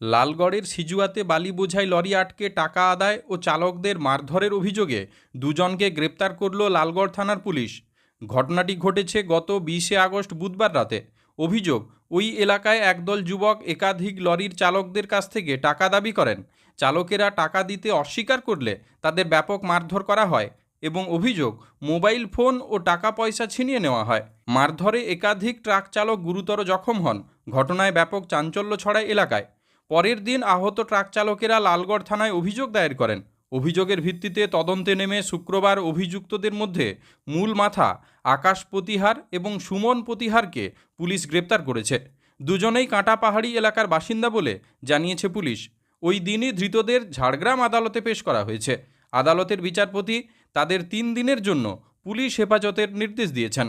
লালগড়ের সিজুয়াতে বালি বোঝাই লরি আটকে টাকা আদায় ও চালকদের মারধরের অভিযোগে দুজনকে গ্রেপ্তার করল লালগড় থানার পুলিশ। ঘটনাটি ঘটেছে গত বিশে আগস্ট বুধবার রাতে। অভিযোগ, ওই এলাকায় একদল যুবক একাধিক লরির চালকদের কাছ থেকে টাকা দাবি করেন। চালকেরা টাকা দিতে অস্বীকার করলে তাদের ব্যাপক মারধর করা হয় এবং অভিযোগ, মোবাইল ফোন ও টাকা পয়সা ছিনিয়ে নেওয়া হয়। মারধরে একাধিক ট্রাক চালক গুরুতর জখম হন। ঘটনায় ব্যাপক চাঞ্চল্য ছড়ায় এলাকায়। পরের দিন আহত ট্রাক চালকেরা লালগড় থানায় অভিযোগ দায়ের করেন। অভিযোগের ভিত্তিতে তদন্তে নেমে শুক্রবার অভিযুক্তদের মধ্যে মূল মাথা, আকাশ প্রতিহার এবং সুমন প্রতিহারকে পুলিশ গ্রেপ্তার করেছে। দুজনেই কাঁটা পাহাড়ি এলাকার বাসিন্দা বলে জানিয়েছে পুলিশ। ওই দিনই ধৃতদের ঝাড়গ্রাম আদালতে পেশ করা হয়েছে। আদালতের বিচারপতি তাদের তিন দিনের জন্য পুলিশ হেফাজতের নির্দেশ দিয়েছেন।